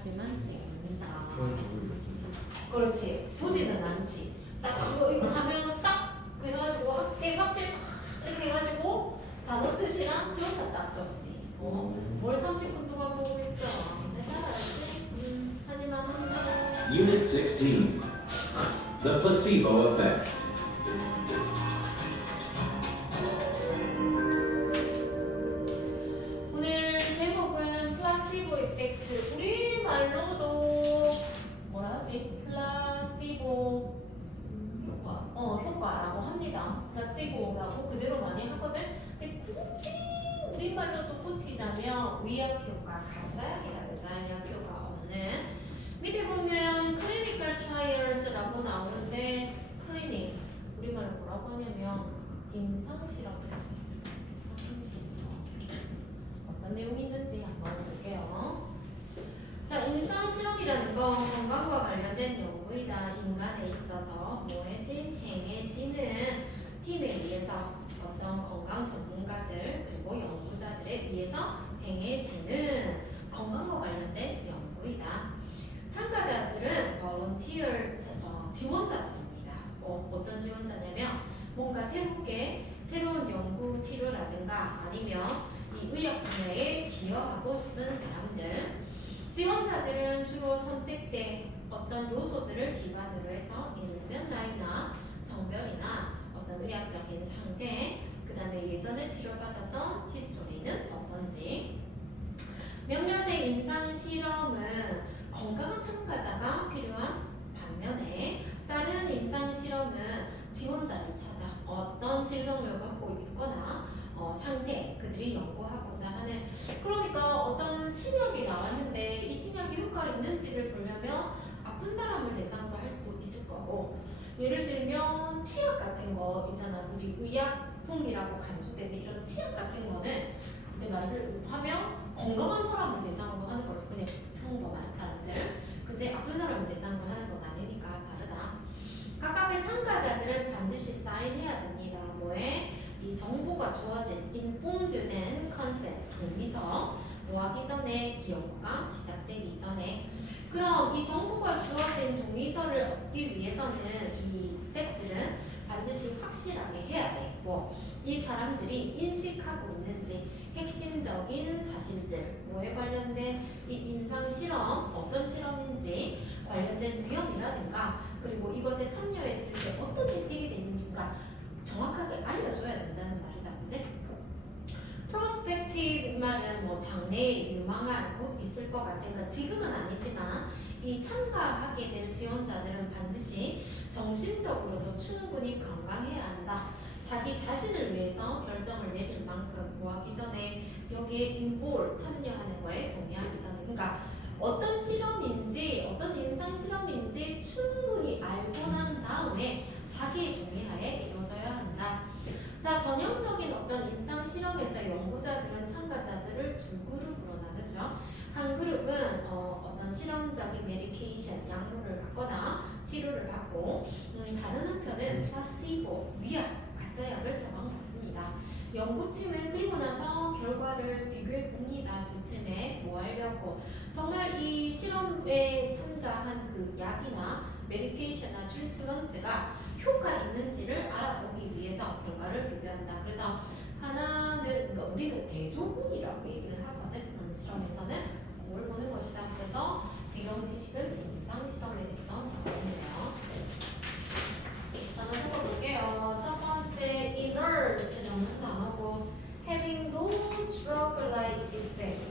하지만 찍는다. 그건 좀 그렇지. 보지는 않지. 딱 이거 하면 딱 해가지고 확대 이렇게 해가지고 단어 뜻이랑 그런 거딱 적지. 뭘 30분 동안 보고 있어. 내 잘 알지? 하지만 한다. Unit 16. The placebo effect. 오늘 제목은 플라시보 이펙트. 우리말로도 뭐라 하지? 플라시보 효과라고 합니다. 플라시보라고 그대로 많이 하거든. 근데 굳이 우리말로도 꽂히자면 의학 효과, 가짜약이라 그자 의학 효과 없는. 밑에 보면 clinical trials라고 나오는데 클리닉 우리말로 뭐라고 하냐면 임상실험. 어떤 내용이 있는지 한번 볼게요. 자, 임상실험이라는 건 건강과 관련된 연구이다. 인간에 있어서 행해지는 팀에 의해서 어떤 건강 전문가들 그리고 연구자들에 의해서 행해지는 건강과 관련된 연구이다. 참가자들은 volunteer 지원자들입니다. 어떤 지원자냐면 뭔가 새로운 연구 치료라든가 아니면 이 의학 분야에 기여하고 싶은 사람들. 지원자들은 주로 선택된 어떤 요소들을 기반으로 해서 예를 들면 나이나 성별이나 어떤 의학적인 상태, 그 다음에 예전에 치료받았던 히스토리는 어떤지. 몇몇의 임상 실험은 건강한 참가자가 필요한 반면에 다른 임상 실험은 지원자를 찾아 어떤 질병을 갖고 있거나 상태 그들이 연구하고자 하는. 그러니까 어떤 신약이 나왔는데 이 신약이 효과가 있는지를 보려면 아픈 사람을 대상으로 할 수도 있을 거고, 예를 들면 치약 같은 거 있잖아. 우리 의약품이라고 간주되는 이런 치약 같은 거는 이제 하면 건강한 사람을 대상으로 하는 거지. 그냥 평범한 사람들. 그지? 아픈 사람을 대상으로 하는 건 아니니까 다르다. 각각의 참가자들은 반드시 사인해야 됩니다. 뭐에? 이 정보가 주어진 인폼드된 컨셉, 동의서 뭐하기 전에 이 연구가 시작되기 전에. 그럼 이 정보가 주어진 동의서를 얻기 위해서는 이 스태프들은 반드시 확실하게 해야 돼. 이 사람들이 인식하고 있는지 핵심적인 사실들, 뭐에 관련된 이 임상 실험, 어떤 실험인지 관련된 위험이라든가 그리고 이것에 참여했을 때 어떤 혜택이 되는지가 정확하게 알려줘야 된다는 말이다. 그지? 프로스펙티브 말은 장래에 유망한 곳 있을 것 같으니까 지금은 아니지만 이 참가하게 될 지원자들은 반드시 정신적으로도 충분히 건강해야 한다. 자기 자신을 위해서 결정을 내릴 만큼 뭐하기 전에 여기에 인볼 참여하는 거에 동의하기 전에. 그러니까 어떤 실험인지 어떤 임상 실험인지 충분히 알고 난 다음에 자기의 동의하에 이루어져야 한다. 자, 전형적인 어떤 임상 실험에서 연구자들은 참가자들을 두 그룹으로 나누죠. 한 그룹은 어떤 실험적인 메디케이션, 약물을 받거나 치료를 받고 다른 한편은 플라시보, 위약, 가짜약을 처방받습니다. 연구팀은 그리고 나서 결과를 비교해 봅니다. 두 팀에 뭐 하려고. 정말 이 실험에 참가한 그 약이나 메디케이션이나 트리트먼트가 효과 있는지를 알아보기 위해서 결과를 비교한다. 그래서 하나는 그러니까 우리는 대조군이라고 얘기를 하거든. 그런 실험에서는 그걸 보는 것이다. 그래서 배경 지식은 임상 실험에 대해서 나오네요. 단어 해볼게요. 첫 번째 inert라는 단어고 having no drug-like effect.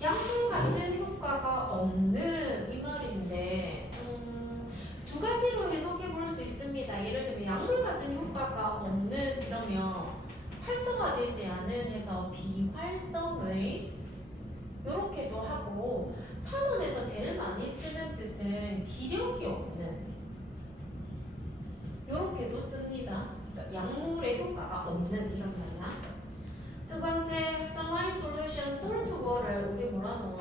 약물 같은 효과가 없는 이 말인데 두 가지로 해석해 볼 수 있습니다. 예를 들면 약물 같은 효과가 없는 이러면 활성화되지 않은 해서 비활성의 이렇게도 하고, 사전에서 제일 많이 쓰는 뜻은 기력이 없는 이렇게도 씁니다. 그러니까 약물의 효과가 없는 이런 말이야. 두 번째 saline solution salt water. 우리 뭐라 넣어?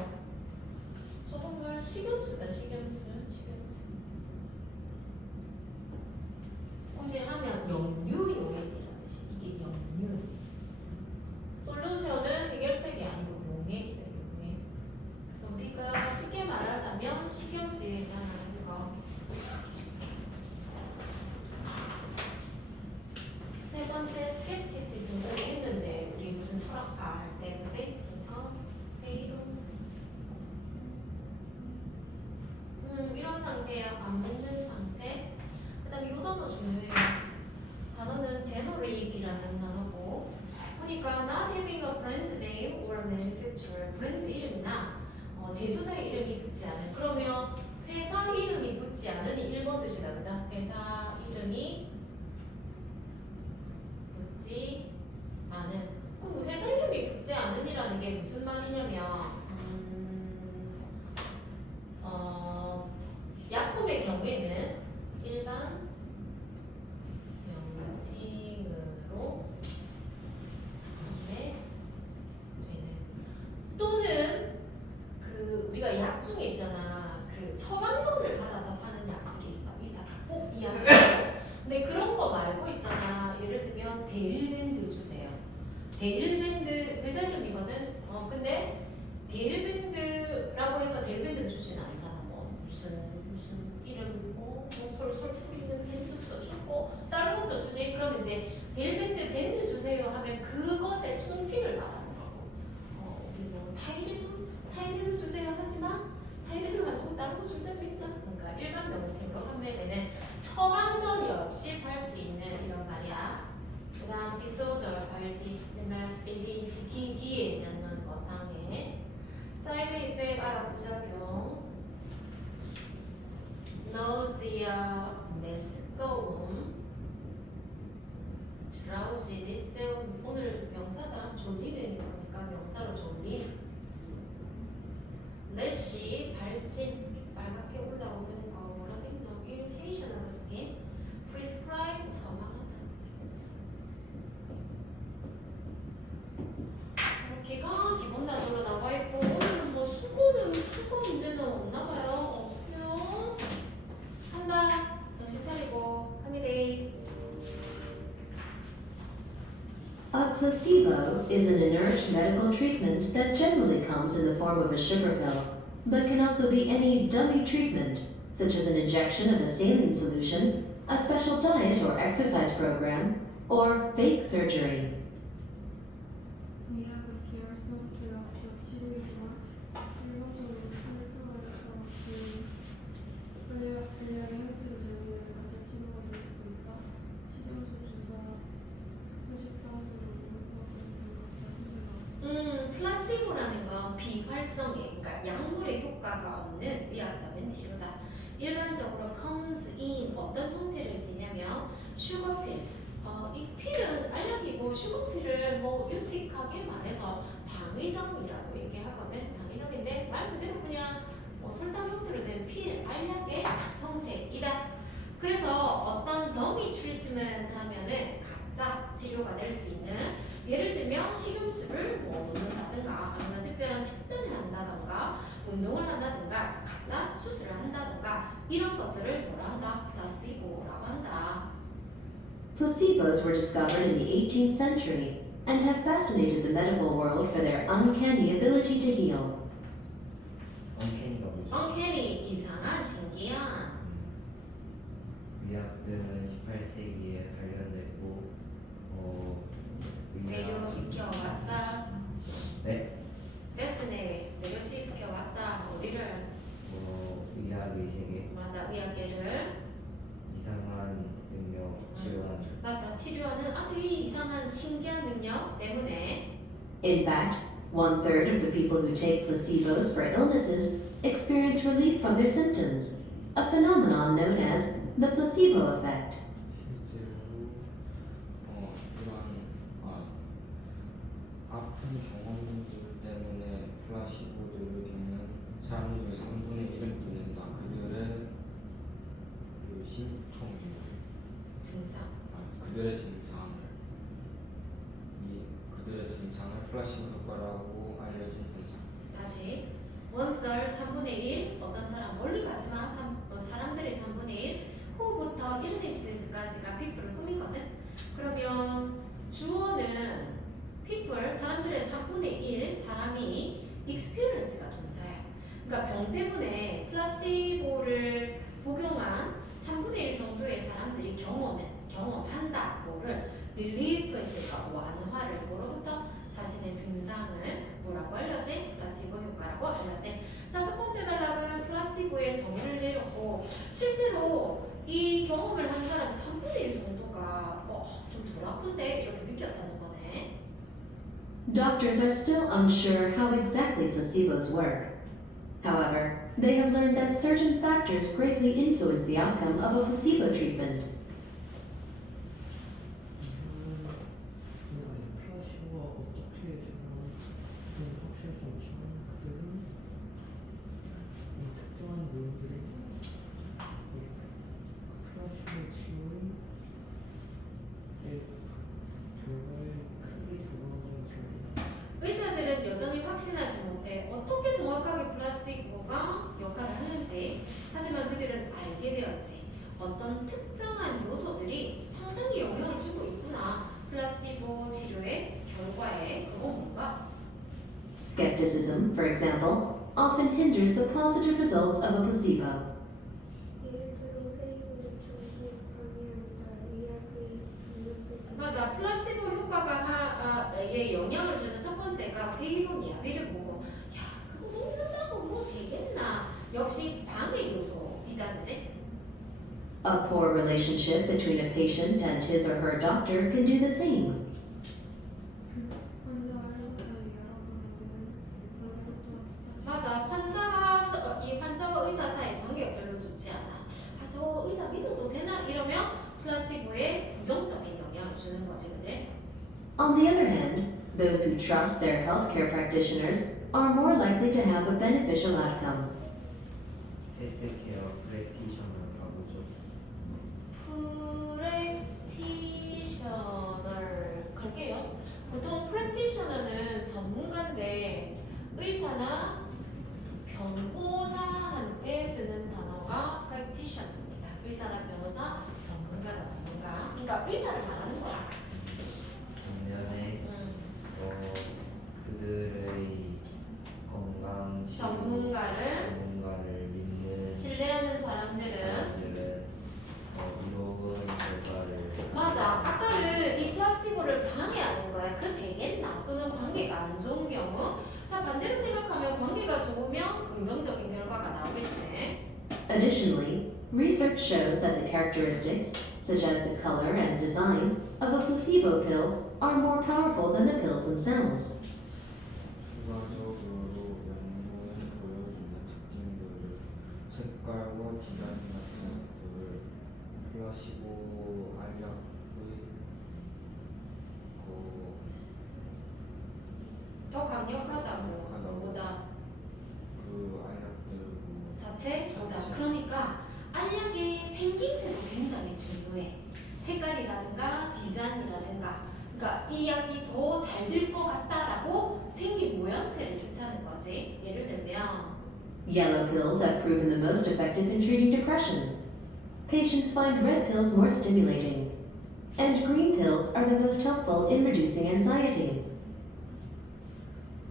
소금물 식염수다. 식염수. 굳이 하면 염유용액이라는 뜻이. 이게 염유. 솔루션은 해결책이 아니고 용액이다. 용액. 그래서 우리가 쉽게 말하자면 뭐냐면 식용수에 해당하는 거. 세 번째 스캡티시즘 했는데 우리 무슨 철학과 할 때 그지? 그래서 회의론 이런 상태예요. 안 묻는 상태. 그 다음에 이 단어 중요해요. 단어는 generic이라는 단어고 보니까 not having a brand name or manufacturer 브랜드 이름이나 제조사의 이름이 붙지 않은 그러면 회사 이름이 붙지 않으니 1번 뜻이다 그죠? 회사 이름이 붙지 않은 그럼 회사 이름이 붙지 않은이라는 게 무슨 말이냐면 약품의 경우에는 일반 명칭으로 판매되는 또는 그 우리가 약 중에 있잖아 그 처방전을 받아서 사는 약들이 있어 의사가 꼭 이 약 근데 그런 거 말고 있잖아 예를 들면 데일밴드 주세요 데일밴드 회사 이름이거든 근데 데일밴드라고 해서 데일밴드 주진 않잖아 뭐 무슨 이름 뭐 솔솔 뿌리는 밴드 주고 다른 것도 주지 그럼 이제 데일밴드 밴드 주세요 하면 그것의 통칭을 말하는 거고 우리 뭐 타이레놀 주세요 하지만 타이레놀 안 주고 다른 거 줄 때도 있잖아 그러니까 일반 명칭으로 판매되는 처방전이 없이 살 수 있는 이런 말이야 그 다음 disorder 알지? 옛날 ADHD 뒤에 있는 거 장애 사이드 이펙 알아 부작용 nausea 메스꺼움 drowsiness 오늘 명사다 졸리는 거니까 명사로 졸림 래시 발진 빨갛게 올라오는 거 뭐라 되나 irritation of skin prescribe 처방하다 이렇게가 기본 단어로 나와 있고 오늘은 뭐 수고 문제는 없나 봐요 수요 한다 정신 차리고 합니다. A placebo is an inert medical treatment that generally comes in the form of a sugar pill, but can also be any dummy treatment, such as an injection of a saline solution, a special diet or exercise program, or fake surgery. 미약은 계열성의 약적 치료이지만 일반적으로 혈액형을 정확히 분리하게 형태로 제공되는 가짜 치료가 될 수도 있다. 식용수 주사, 특수 식단 등으로 효과가 있는 가짜 치료가 플라시보라는 건 비활성에, 그러니까 약물의 효과가 없는 의학적인 치료다. 일반적으로 comes in 어떤 형태를 띠냐면 슈거필. 이 필은 알약이고 슈거필을 뭐 유식하게 말해서 당의정이라고 얘기하거든. 당의정인데 말 그대로 그냥 설탕 형태로 된 필, 알약의 형태이다. 그래서 어떤 더미 트리트먼트 하면은 가짜 치료가 될 수 있는 예를 들면 식용수를 뭐 놓는다든가 아니면 특별한 식단을 한다든가 운동을 한다든가 가짜 수술을 한다든가 이런 것들을 뭐라 한다? 플라시보라고 한다. Placebos were discovered in the 18th century and have fascinated the medical world for their uncanny ability to heal. 언캔이가 뭐죠? uncanny 이상한 신기한 의학들은 18세기에 발견됐고 배려시켜 왔다. 네? 베스네 배려시켜 왔다. 어디를? 의학의 세계 맞아 의학계를 이상한 능력 치료하는 맞아 치료하는 아주 이상한 신기한 능력 때문에 In fact, 1/3 of the people who take placebos for illnesses experience relief from their symptoms, a phenomenon known as the placebo effect. 실제로 이런 아픈 경험들 때문에 플라시보를 겪는 사람 중에 3분의 1은 믿는다. 그들의 그 심통이 증상 그들의 증상을 플라시보 효과라고 알려진 현상. 다시 1/3 3분의 1 어떤 사람 멀리 가지마 사람들의 3분의 1 후부터 illness까지가 people을 꾸미거든. 그러면 주어는 people 사람들의 3분의 1 사람이 experience가 동사야. 그러니까 병 때문에 플라시보를 복용한 3분의 1 정도의 사람들이 경험한다고를 릴리프 했으니까 완화를 뭐로부터 자신의 증상을 뭐라고 알려지? 플라시보 효과라고 알려지. 자, 첫 번째 단락은 플라시보의 정의를 내렸고 실제로 이 경험을 한 사람 3분의 1 정도가 좀 덜 아픈데 이렇게 느꼈다는 거네. Doctors are still unsure how exactly placebos work. However, they have learned that certain factors greatly influence the outcome of a placebo treatment. 플라시보가 어떻게 주는 확실성 있지만 그들은 특정한 요인들이 플라시보 치료의 결과에 크게 작용하는 것입니다. 의사들은 여전히 확신하지 못해 어떻게 정확하게 플라시보가 역할을 하는지. 하지만 그들은 알게 되었지. 어떤 특정한 요소들이 상당히 영향을 주고 있구나. 플라시보 치료의 결과에. 그건 뭔가? Skepticism, for example, often hinders the positive results of a placebo. 예를 들어 회의를 정기 방해한다. 의학의 능력적 맞아. 플라시보 효과가 에 영향을 주는 첫 번째가 회의론이야. 회의를 보고 야 그거 먹는다고 뭐 되겠나. 역시 방해 요소이다지. A poor relationship between a patient and his or her doctor can do the same. 맞아. 이 환자와 의사 사이 관계가 별로 좋지 않아. 저 의사 믿어도 되나? 이러면 플라시보에 부정적인 영향을 주는 거지, 그지? On the other hand, those who trust their healthcare practitioners are more likely to have a beneficial outcome. 헬스케어 프랙티셔널 가보죠. 프랙티셔널 갈게요. 보통 프랙티셔널은 전문가인데 의사나 변호사한테 쓰는 단어가 프랙티셔너입니다. 의사나 변호사, 전문가. 그러니까 의사를 말하는 거야. 반면에 그들의 건강 치료 전문가를 믿는 신뢰하는 사람들은 이로운 결과를 맞아. 아까는 이 플라시보를 방해하는 거야. 그 되겠나? 또는 관계가 안 좋은 경우. 자, 반대로 생각하면 관계가 좋으면 긍정적인 결과가 나오겠지. Additionally, research shows that the characteristics, such as the color and design, of a placebo pill are more powerful than the pills themselves. 추가적으로 연구는 보여주는 특징들을 색깔과 디자인 같은 것들을 플라시보 알약의 더 강력하다고. 보다 그 알약들 자체보다. 자체. 그러니까 알약의 생김새도 굉장히 중요해. 색깔이라든가 디자인이라든가. 그러니까 이 약이 더 잘 될 것 같다라고 생긴 모양새를 뜻하는 거지. 예를 들면 Yellow pills have proven the most effective in treating depression. Patients find red pills more stimulating. And green pills are the most helpful in reducing anxiety.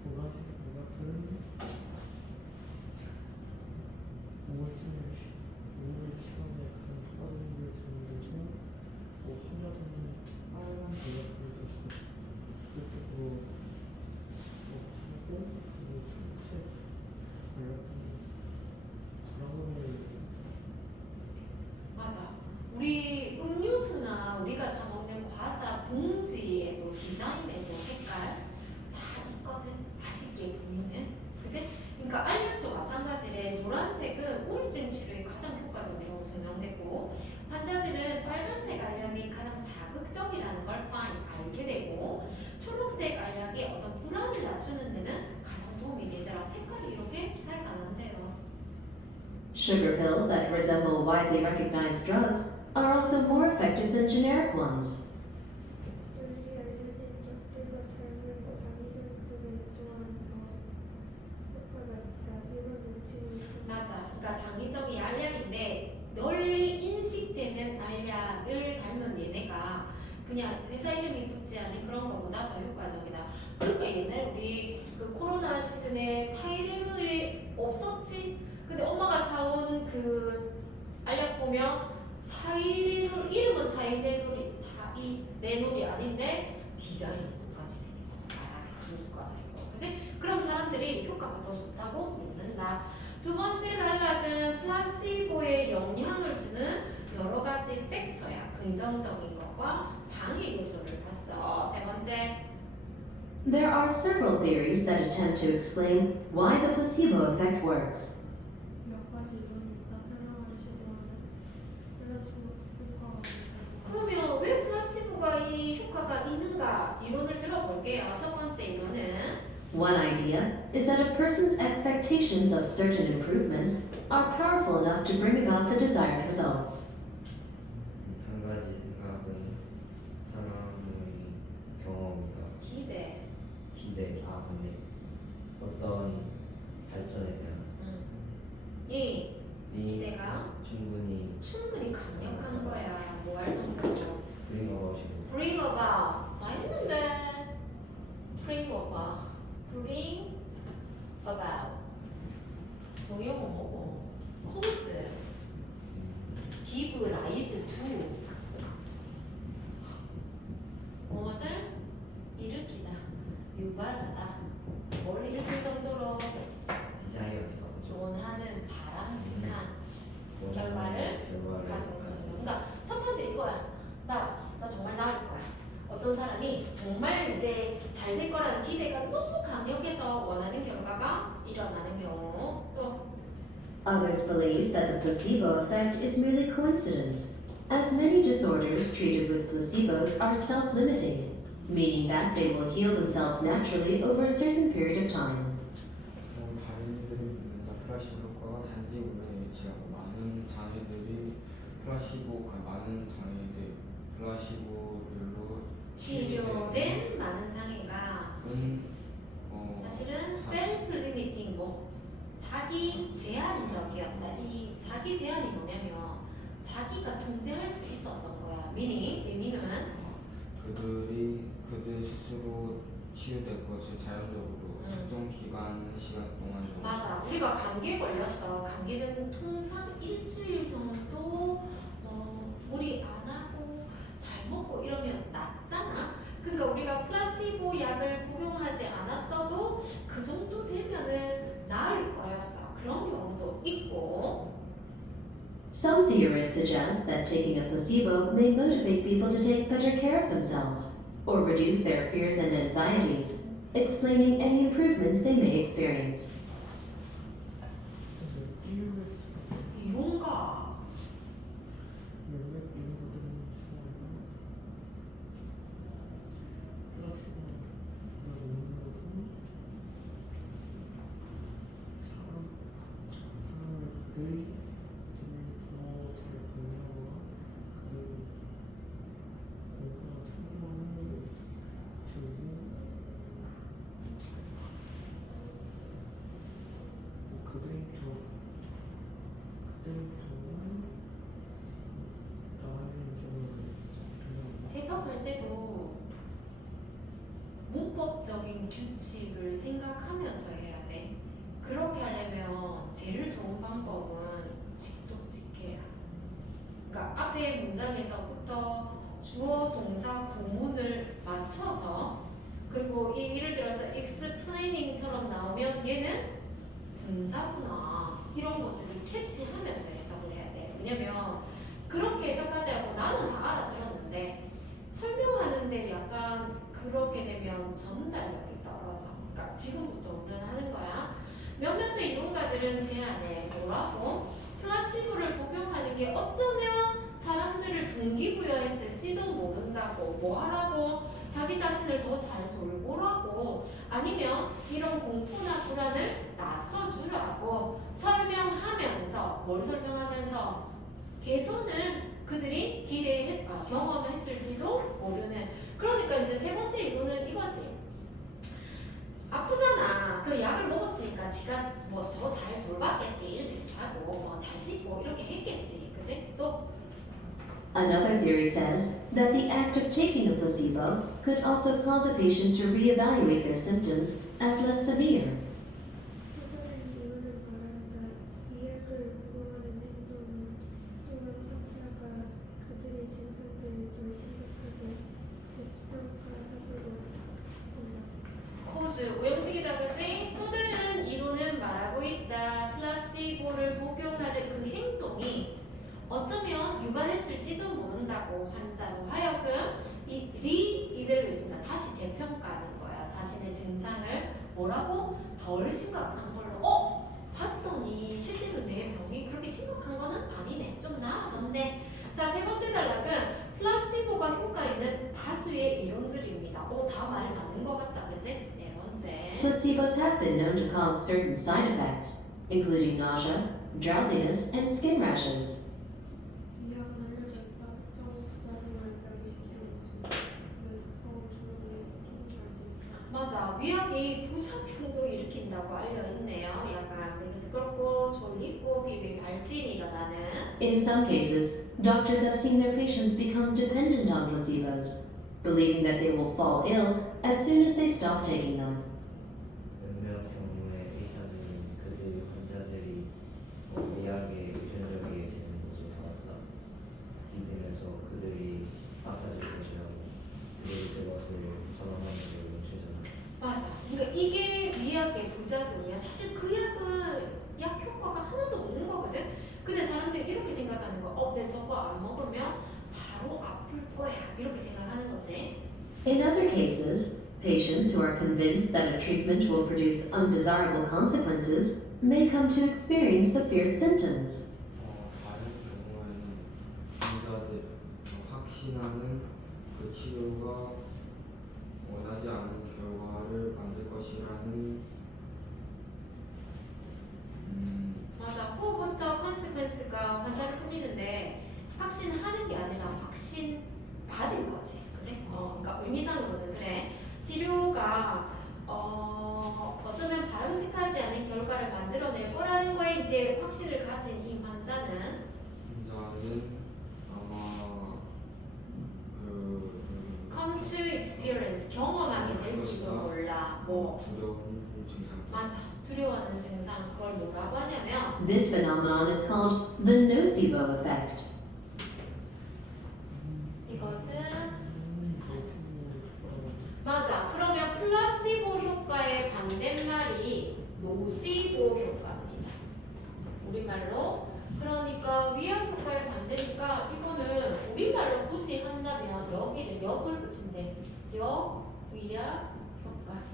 오락은 우울증 시간에 가장 효과적인 걸 주는 환자들은 빨간 전략을 주고 그리고 차고 그리고 초록색 전략은 브라운을 맞아. 우리 음료수나 우리가 사 먹는 과자 봉지에도 디자인에도 색깔 다 있거든. 맛있게 보이는. 그지? 그러니까 알약도 마찬가지래. 노란색은 우울증 치료에 가장 효과적이라고 증명됐고 환자들은 빨간색 알약이 가장 자극적이라는 걸 알게 되고 초록색 알약이 어떤 불안을 낮추는 데는 가장 도움이 되더라. 색깔이 이렇게 차이가 난대요. Sugar pills that resemble widely recognized drugs are also more effective than generic ones. 널리 알려진 약들과 닮은 당위적들은 또한 더 효과가 있다. 이런 원칙을 맞아. 그러니까 당위적인 알약인데 널리 인식되는 알약을 닮은 얘네가 그냥 회사 이름이 붙지 않은 그런 것보다 더 효과적이다. 그러니까 옛날 우리 그 코로나 시즌에 타이레놀이 없었지? 근데 엄마가 사온 보면 타이레놀 이름은 타이레놀이 아닌데 디자인이 똑같이 생겼어. 빨간색 줄 꺼져 있고, 그지? 그럼 사람들이 효과가 더 좋다고 믿는다. 두 번째 단락은 플라시보에 영향을 주는 여러 가지 팩터야. 긍정적인 것과 방해 요소를 봤어. 세 번째. There are several theories that attempt to explain why the placebo effect works. 몇 가지 이론이 있다 설명하는 시도하는 플라시보 효과가 있어요. 그러면 왜 플라시보가 이 효과가 있는가? 이론을 들어볼게요. 첫 번째 이론은 One idea is that a person's expectations of certain improvements are powerful enough to bring about the desired results. 한 가지 생각은 사람의 경험이다. 기대. 근데 어떤 발전에 대한 이 이 기대가 충분히 강력한 거야. 뭐 할 정도로. bring about이고 Bring about. 다 했는데. Bring about. 동의어가 뭐고? cause. give rise to. 무엇을 일으키다. 유발하다. 뭘 일으킬 정도로 디자이어티가 뭐죠? 원하는 바람직한 결과를 가져올 정도. 그러니까 첫 번째 이거야. 나 정말 나을 거야. 어떤 사람이 정말 이제 잘 될 거라는 기대가 너무 강력해서 원하는 결과가 일어나는 경우. 또 Others believe that the placebo effect is merely coincidence, as many disorders treated with placebos are self-limiting, meaning that they will heal themselves naturally over a certain period of time. 다른이들이 묻는다. 플라시보 효과가 단지 우연에 의치하고 많은 장애들이 플라시보별로 치료된 많은 장애가 사실은 셀프 리미팅 자기 제한적이었다. 이 자기 제한이 뭐냐면 자기가 통제할 수 있었던 거야. 의미는 그들 스스로 치유될 것을 자연적으로 특정 시간 동안 맞아. 우리가 감기에 걸렸어. 감기는 통상 일주일 정도 무리 안 하고 잘 먹고 이러면 낫잖아. 그러니까 우리가 플라시보 약을 복용하지 않았어도 그 정도 되면은 나을 거였어. 그런 경우도 있고. Some theorists suggest that taking a placebo may motivate people to take better care of themselves, or reduce their fears and anxieties, explaining any improvements they may experience. 이런가? 이런 것들은 플라스틱을 먹는 것은 사람을 그들이 더잘 건강하거나 그들 뭔가 충분한 흥미를 주고 그들이 더 나아지는 점을 해석할 때도 문법적인 규칙을 생각하면서 해야 돼. 그렇게 하려면 제일 좋은 방법은 직독직해야. 그러니까 앞에 문장에서부터 주어, 동사, 구문을 맞춰서 그리고 예를 들어서 explaining처럼 나오면 얘는 분사구나 이런 것들을 캐치하면서 해석을 해야 돼. 왜냐면 그렇게 해석하지 않고 나는 다 알아들었는데 설명하는데 약간 그렇게 되면 전달력이 떨어져. 그러니까 지금부터 훈련하는 거야. 몇몇의 이론가들은 제안해 뭐라고? 플라시보를 복용하는 게 어쩌면 사람들을 동기부여했을지도 모른다고. 뭐 하라고? 자기 자신을 더 잘 돌보라고. 아니면 이런 공포나 불안을 낮춰주라고 설명하면서 뭘 설명하면서 개선을 그들이 경험했을지도 모르는. 그러니까 이제 세 번째 이론은 이거지. 아프잖아. 그 약을 먹었으니까 지가 뭐 더 잘 돌봤겠지. 일찍 자고 뭐 잘 씻고 이렇게 했겠지. 그지? 또 Another theory says that the act of taking a placebo could also cause a patient to reevaluate their symptoms as less severe. 또 다른 이유를 말한다. 이 약을 복용하는 행동은 또한 유발했을지도 모른다고 환자로 하여금 이 리이벨루에이션 다시 재평가하는 거야. 자신의 증상을 뭐라고 덜 심각한 걸로 봤더니 실제로 내 병이 그렇게 심각한 거는 아니네. 좀 나아졌네. 자, 세 번째 단락은 플라시보가 효과 있는 다수의 이론들입니다. 다 말 맞는 것 같다, 그지? 네 번째. Placebos have been known to cause certain side effects, including nausea, drowsiness, and skin rashes. 미약은 알려져 있다. 특정 부작용을 야기시키는 것은 메스커 조력의 힘이 가진 맞아. 위약이 부작용도 일으킨다고 알려있네요. 약간 시끄럽고 졸리고 비비 발진이 일어나는. In some cases, doctors have seen their patients become dependent on placebos, believing that they will fall ill as soon as they stop taking them. 몇몇 경우에 의사들은 그들 환자들이 의학에 의존적이게 되는 것을 봐왔다. 믿으면서 그들이 아파질 것이라고 그들이 그것을 전환하는 데 멈추잖아. 맞아. 그러니까 이게 위약의 부작용이야. 사실 그 약은 약 효과가 하나도 없는 거거든. 근데 사람들이 이렇게 생각하는 거야. 내 저거 안 먹으면 바로 아플 거야. 이렇게 생각하는 거지. In other cases, patients who are convinced that a treatment will produce undesirable consequences may come to experience the feared symptoms. 다른 경우에는 환자들 확신하는 그 치료가 원하지 않은 결과를 만들 것이라는 맞아. 후부터 컨시퀀스가 환자를 꾸미는데 확신하는 게 아니라 확신 받은 거지. 그치? 그러니까 의미상으로는 그래. 치료가 어쩌면 바람직하지 않은 결과를 만들어낼 거라는 거에 이제 확신을 가진 이 환자는 아마 come to experience 경험하게 될지도 몰라. 두려운 증상. 맞아. 두려워하는 증상 그걸 뭐라고 하냐면 This phenomenon is called the nocebo effect. 이것은 맞아. 그러면 플라시보 효과의 반대말이 노시보 효과입니다. 우리말로. 그러니까 위약 효과의 반대니까 이거는 우리말로 굳이 한다면 여기는 역을 붙인대. 역, 위약, 효과.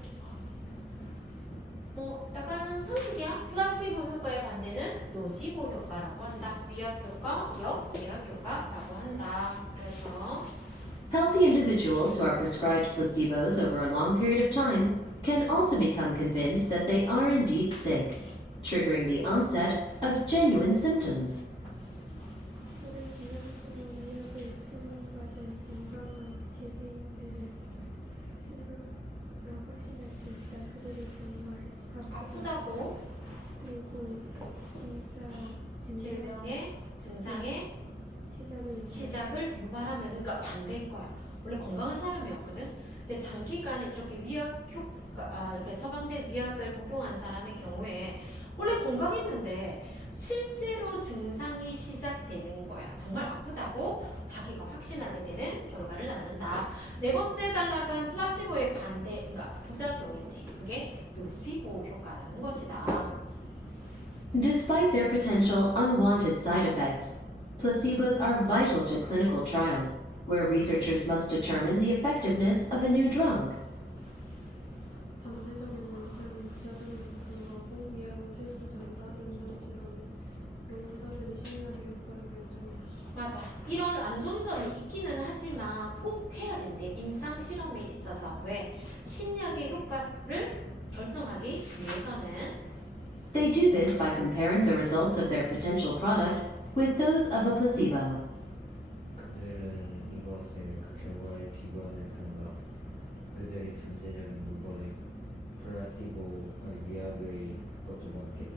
약간 상식이야. 플라시보 효과의 반대는 노시보 효과라고 한다. 위약 효과, 역, 위약 효과라고 한다. 그래서 Healthy individuals who are prescribed placebos over a long period of time can also become convinced that they are indeed sick, triggering the onset of genuine symptoms. 다른 기능적인 능력을 욕심받은 건강한 개개인들은 스스로 확신할 수 있다. 그들이 정말 아프다고 그리고 진짜 질병의 증상의 시작을 유발하면 그러니까 반대인 거야. 원래 건강한 사람이었거든. 근데 장기간 이렇게 위약 효과, 이렇게 처방된 위약을 복용한 사람의 경우에 원래 건강했는데 실제로 증상이 시작되는 거야. 정말 아프다고 자기가 확신하게 되는 결과를 낳는다. 네 번째 단락은 플라시보의 반대, 그러니까 부작용이지. 그게 노시보 효과라는 것이다. Despite their potential unwanted side effects, placebos are vital to clinical trials, where researchers must determine the effectiveness of a new drug. 잠재적인 원천은 부작용에 불구하고 위약은 필수적 다른 문제로는 연구자들이 신뢰하는 효과를 결정합니다. 맞아. 이런 안 좋은 점이 있기는 하지만 꼭 해야 된대. 임상 실험에 있어서. 왜? 신약의 효과를 결정하기 위해서는 They do this by comparing the results of their potential product with those of a placebo. 그들은 이것을 그 결과에 비교하는 삶과 그들의 전체적인 물건의 플라시보 위약의 것과 함께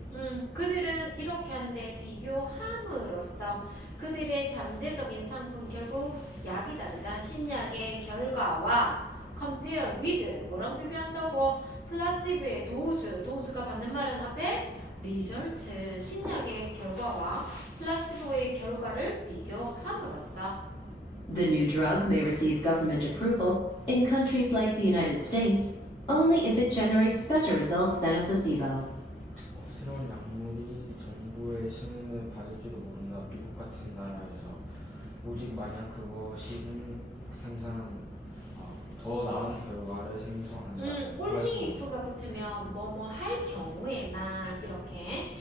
그들은 이렇게 한데 비교함으로써 그들의 잠재적인 상품 결국 약이다. 그자 신약의 결과와 compare with 뭐랑 비교한다고? 플라시보의 도우즈가 받는 말은 앞에 리절트 신약의 결과와 플라시보의 결과를 비교함으로써 The new drug may receive government approval in countries like the United States only if it generates better results than a placebo. 새로운 약물이 정부의 승인을 받을지도 모른다. 미국 같은 나라에서 오직 만약 그것이 더 나은 결과를 생성한다. only if가 붙으면 뭐뭐 할 경우에만 이렇게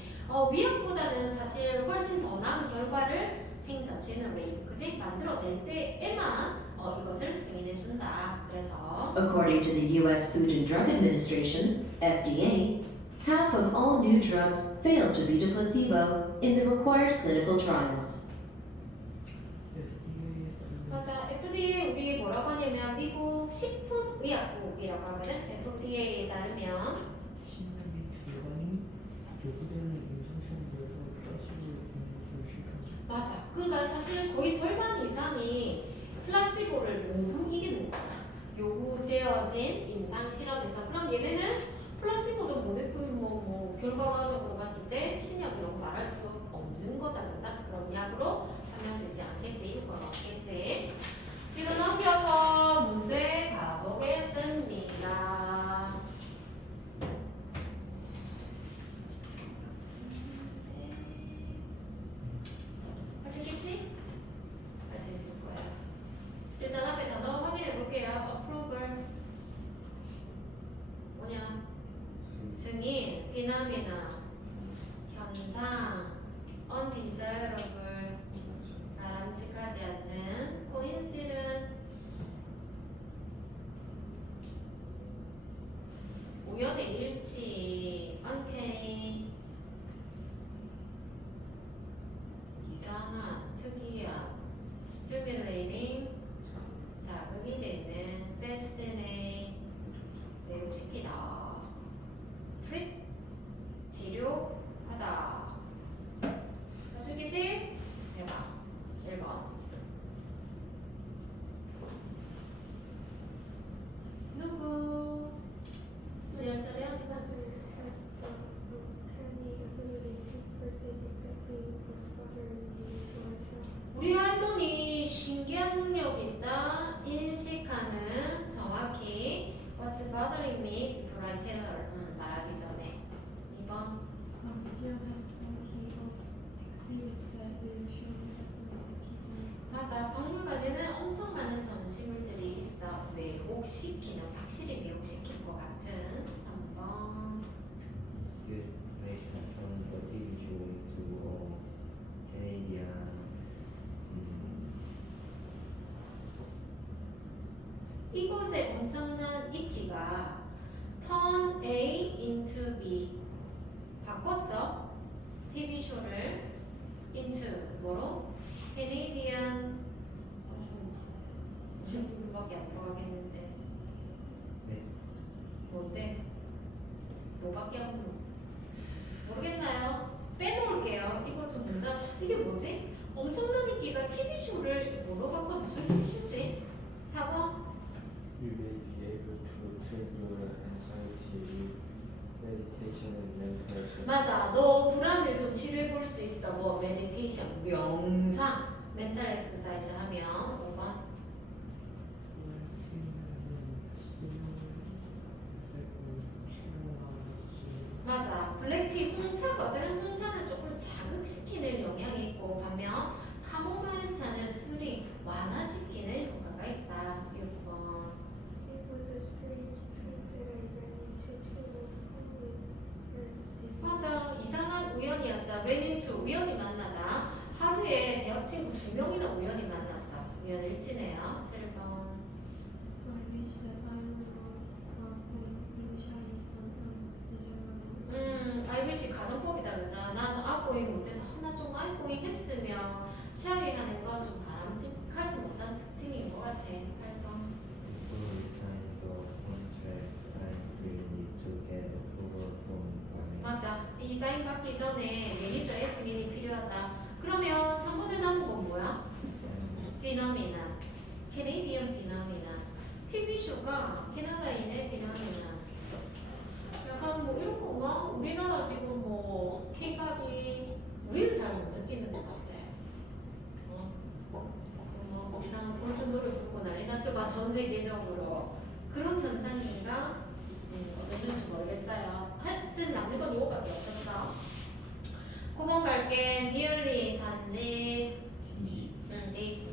위약보다는 사실 훨씬 더 나은 결과를 생성, generate, 그지? 만들어낼 때에만 이것을 승인해 준다. 그래서 According to the U.S. Food and Drug Administration, FDA, half of all new drugs fail to beat a placebo in the required clinical trials. FDA에 따르면 맞아. FDA 우리 뭐라고 하냐면 미국 식품의약국이라고 하거든. FDA에 따르면 신약이 절반이 요구되는 임상시험에서 플라시보 영역을 실패합니다. 맞아. 그러니까 사실 거의 절반 이상이 플라시보를 모두 이기는 거야. 요구되어진 임상 실험에서. 그럼 얘네는 플라시보도 못 했고 뭐 결과적으로 봤을 때 신약이라고 말할 수 없는 거다, 그죠? 그럼 약으로 하면 되지 않겠지, 효과가 없겠지. 뒤로 넘겨서 문제 가보겠습니다. 하시겠지? 할 수 있을 거야. 일단 앞에 단어 확인해 볼게요. approval 뭐냐? 승인, phenomenon, 현상, undesirable, 바람직하지 않는, coincident, 우연의 일치, uncanny, 이상한, 특이한, stimulating, 자극이 되는, fascinate, 매혹시키다, treat, 치료하다. 맞추기지? 해봐. 1번. 누구? 무슨 열차례야? Others has the uncanny ability to perceive exactly what's bothering you or tell. 우리 할머니 신기한 능력이 있다. 인식하는 정확히 What's bothering me before I tell her. 말하기 전에. 2번. Jill has plenty of exhibits that will show fascinating. 맞아. 박물관에는 엄청 많은 전시물들이 있어. 매혹시키는, 확실히 매혹시킬 것 같은. 3번. Situation from the TV show into Canadian 이곳의 엄청난 인기가 turn A into B 바꿨어. TV쇼를 into 뭐로? Canadian 좀 이거밖에 안 들어가겠는데 네. 뭔데? 뭐밖에 안 모르겠나요? 빼놓을게요. 이거 좀 문장 이게 뭐지? 엄청난 인기가 TV쇼를 뭐로 바꿔? 무슨 TV쇼지? 4번. You may be able to train your anxiety, meditation, and mental. 맞아. 너 불안을 좀 치료해 볼 수 있어. 뭐 메디테이션, 명상, 멘탈 엑서사이즈 하면 5번. 맞아. 블랙티 홍차거든. 홍차는 조금 자극시키는 영향이 있고 반면 카모마일차는 술이 완화시키는 효과가 있다. 6번. It was a strange trick that I ran into two old colleagues. 맞아. 이상한 우연이었어. ran into 우연히 만나다. 하루에 대학 친구 2명이나 우연히 만났어. 우연일치네요. 7번. I wish that I were going initially some undesirable. IBC 가정법이다 그죠? 난 아웃고잉 못해서 하나 좀 아웃고잉 했으면 샤워하는 건 좀 바람직하지 못한 특징인 것 같아. 8번. Before we sign the contract, I will need to get approval from my 맞아. 이 사인 받기 전에 매니저 S민이 필요하다. 그러면 3번에 남은 건 뭐야? 피노미나. 캐네디언 피노미나. TV쇼가 캐나다인의 피노미나. 약간 뭐 이런 건가? 우리나라 지금 뭐 K-팝이 우리는 잘 못 느끼는 것 같아. 뭐 이상한 골든 노래 부르고 난리 났더만 전 세계적으로 그런 현상인가? 어떤지 모르겠어요. 하여튼 남는 건 요거밖에 없었어. 9번 갈게. merely 단지 D. D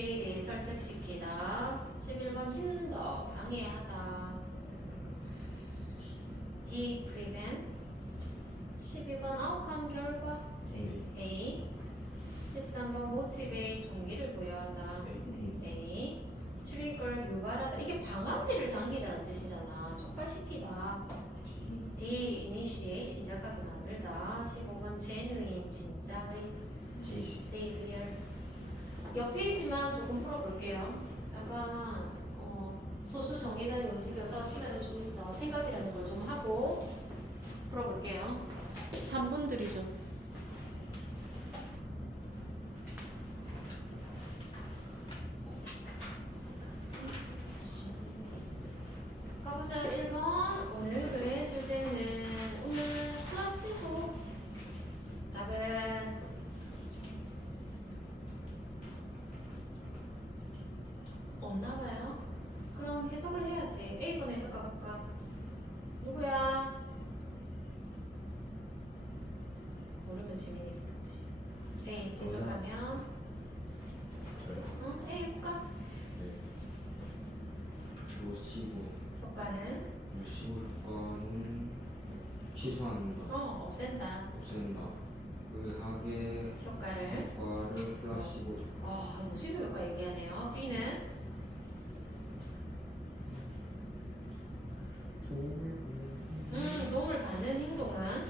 persuade 설득시키다. 11번 hinder 방해하다. D prevent. 12번 outcome 결과. A. 13번 motivate 동기를 부여하다. A. trigger 유발하다. 이게 방아쇠를 당기다는 뜻이잖아. 촉발시키다. D. initiate 시작하게 만들다. 15번 genuine 진짜의. Savior. 옆이지만 조금 풀어볼게요. 약간 소수 정의를 움직여서 시간을 좀 있어 생각이라는 걸 좀 하고 풀어볼게요. 3분 들이죠. 가보자. 1번 오늘 글의 주제는 오늘 플러스고 답은 없나 봐요. 그럼 해석을 해야지. A번 해석 가볼까? 누구야? 모르면 지민이 되지. A 해석하면 A 해볼까? 효과는 요시고는 취소하는 거, 없앤다. 없앤다. 의학의 효과를 효과를 플라시보. 무시도 효과 얘기하네요. B는 도움을 받는 행동은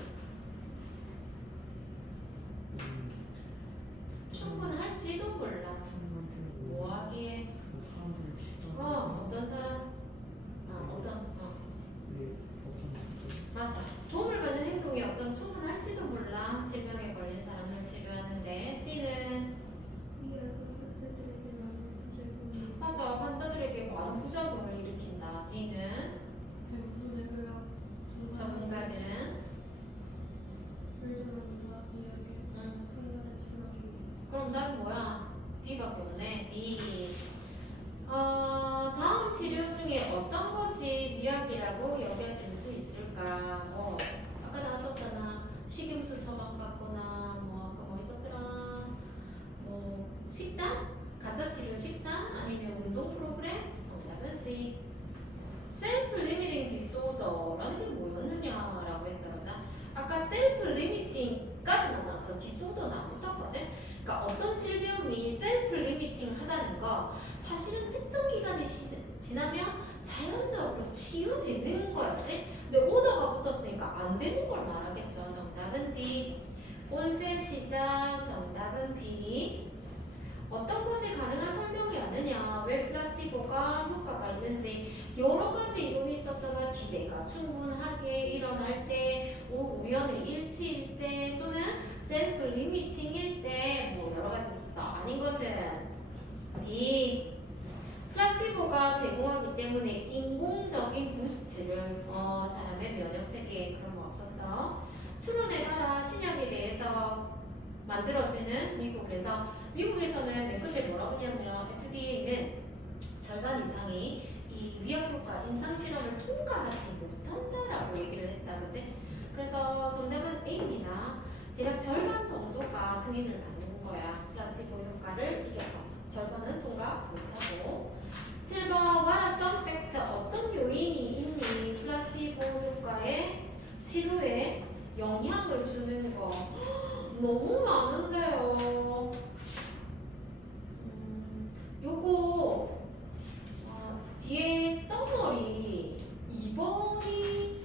충분할지도 몰라. 뭐하기에 어떤 사람 맞아. 도움을 받는 행동이 어쩜 충분할지도 몰라. 질병에 걸린 사람을 치료하는데. C는 맞아. 환자들에게 많은 부작용을 일으킨다. D는 전문가들은 그럼 답은 뭐야? B밖에 없네. B. 다음 치료 중에 어떤 것이 미약이라고 여겨질 수 있을까? 아까 나왔었잖아. 식임수 처방받거나 아까 뭐 있었더라? 식단? 가짜 치료 식단? 아니면 운동 프로그램? 정답은 C. 셀프 리미팅 디소더라는 게 뭐였느냐라고 했다. 그죠? 아까 셀프 리미팅까지만 나왔어. 디소더는 안 붙었거든. 그러니까 어떤 질병이 셀프 리미팅 하다는 거 사실은 특정 기간이 지나면 자연적으로 치유되는 거였지. 근데 오더가 붙었으니까 안 되는 걸 말하겠죠. 정답은 D. 온세 시작. 정답은 B. 어떤 것이 가능한 설명이 아니냐. 왜 플라시보가 효과가 있는지 여러 가지 이론이 있었잖아. 기대가 충분하게 일어날 때, 우연의 일치일 때, 또는 셀프 리미팅일 때, 여러 가지 있었어. 아닌 것은 B. 플라시보가 제공하기 때문에 인공적인 부스트를 사람의 면역 체계에 그런 거 없었어. 추론해봐라. 신약에 대해서 만들어지는 미국에서는 맨 끝에 뭐라고 하냐면 FDA는 절반 이상이 이 위약 효과 임상 실험을 통과하지 못한다라고 얘기를 했다. 그지? 그래서 정답은 A입니다. 대략 절반 정도가 승인을 받는 거야. 플라시보 효과를 이겨서 절반은 통과 못하고. 7번 What are some factor? 어떤 요인이 있니? 플라시보 효과의 치료에 영향을 주는 거 너무 많은데요. 요거 뒤에 서머리 2번이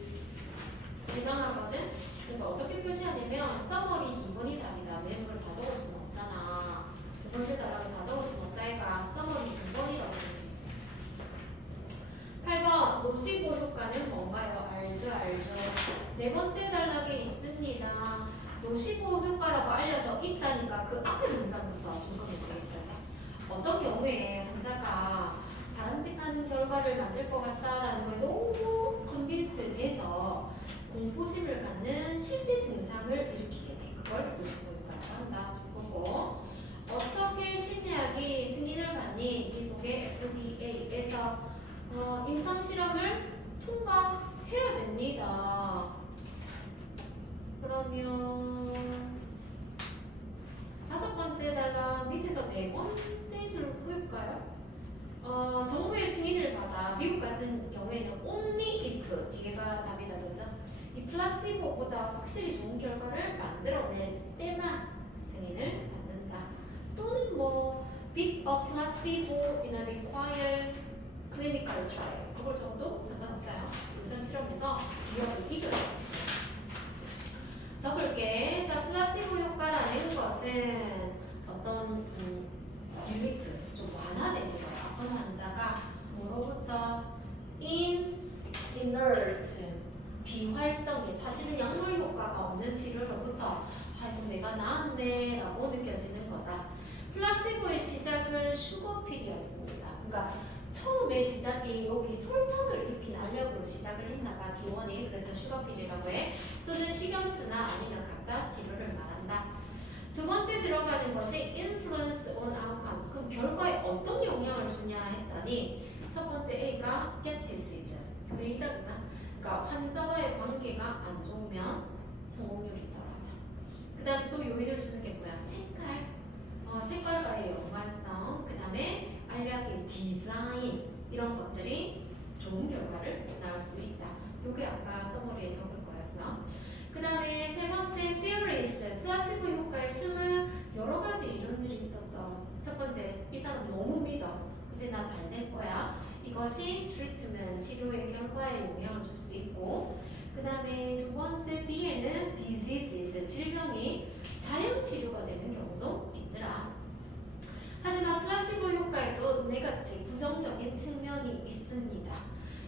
해당하거든. 그래서 어떻게 표시하냐면 서머리 2번이 답이다. 왜냐면 그걸 다 적을 수는 없잖아. 두 번째 단락을 다 적을 수는 없다. 애가 서머리 2번이라고 표시. 8번 노시보 효과는 뭔가요? 알죠. 네 번째 단락에 있습니다. 노시보 효과라고 알려져 있다니까 그 앞에 문장부터 점검해 보겠다. 어떤 경우에 환자가 바람직한 결과를 만들 것 같다라는 거에 너무 컨빈스돼서 공포심을 갖는 실제 증상을 일으키게 돼. 그걸 노시보 효과라고 한다. 좋고. 어떻게 신약이 승인을 받니? 미국의 FDA에서 임상 실험을 통과해야 됩니다. 그러면 다섯 번째 달랑 밑에서 네 번째 줄 보일까요? 정부의 승인을 받아 미국 같은 경우에는 only if 뒤에가 답이다 그죠? 이 플라시보보다 확실히 좋은 결과를 만들어낼 때만 승인을 받는다. 또는 뭐 beat a placebo in a required clinical trial 그걸 정도 상관없어요. 임상 실험에서 위협을 이겨요. 적을게. 자, 플라시보 효과라는 것은 어떤 유니크 좀 완화되는 거야. 어떤 환자가 뭐로부터 inert 비활성이 사실은 약물 효과가 없는 치료로부터 아이고 내가 나았네 라고 느껴지는 거다. 플라시보의 시작은 슈거필이었습니다. 그러니까 처음에 시작이 여기 설탕을 입힌 알약으로 시작을 했나봐 기원이. 그래서 슈거필이라고 해. 또는 식염수나 아니면 가짜 치료를 말한다. 두 번째 들어가는 것이 influence on outcome. 그럼 결과에 어떤 영향을 주냐 했더니 첫 번째 A가 skepticism. 왜이다 그죠? 그러니까 환자와의 관계가 안 좋으면 성공률이 떨어져. 그 다음에 또 요인을 주는 게 뭐야? 색깔. 색깔과의 연관성. 그 다음에 알약의 디자인. 이런 것들이 좋은 결과를 낳을 수 있다. 요게 아까 서머리에 적을 거였어. 그 다음에 세 번째 theories. 플라시보 효과의 숨은 여러 가지 이론들이 있었어. 첫 번째, 이 사람 너무 믿어. 그치? 나 잘 될 거야. 이것이 트리트먼트, 치료의 결과에 영향을 줄 수 있고, 그 다음에 두 번째 B에는 diseases, 질병이 자연 치료가 되는 경우도 있더라. 하지만 플라시보 효과에도 네거티브, 부정적인 측면이 있습니다.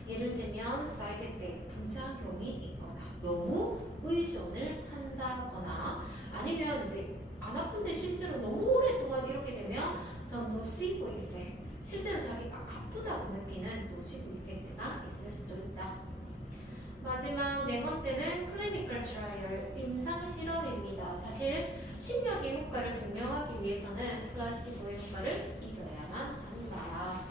예를 들면 사이드 에펙트, 부작용이 있거나 너무 의존을 한다거나 아니면 이제 안 아픈데 실제로 너무 오랫동안 이렇게 되면 더 노시브 이펙트, 실제로 자기가 아프다고 느끼는 노시브 이펙트가 있을 수도 있다. 마지막 네 번째는 클리니컬 트라이얼, 임상 실험입니다. 사실 심리학의 효과를 증명하기 위해서는 플라시보의 효과를 이겨야만 한다.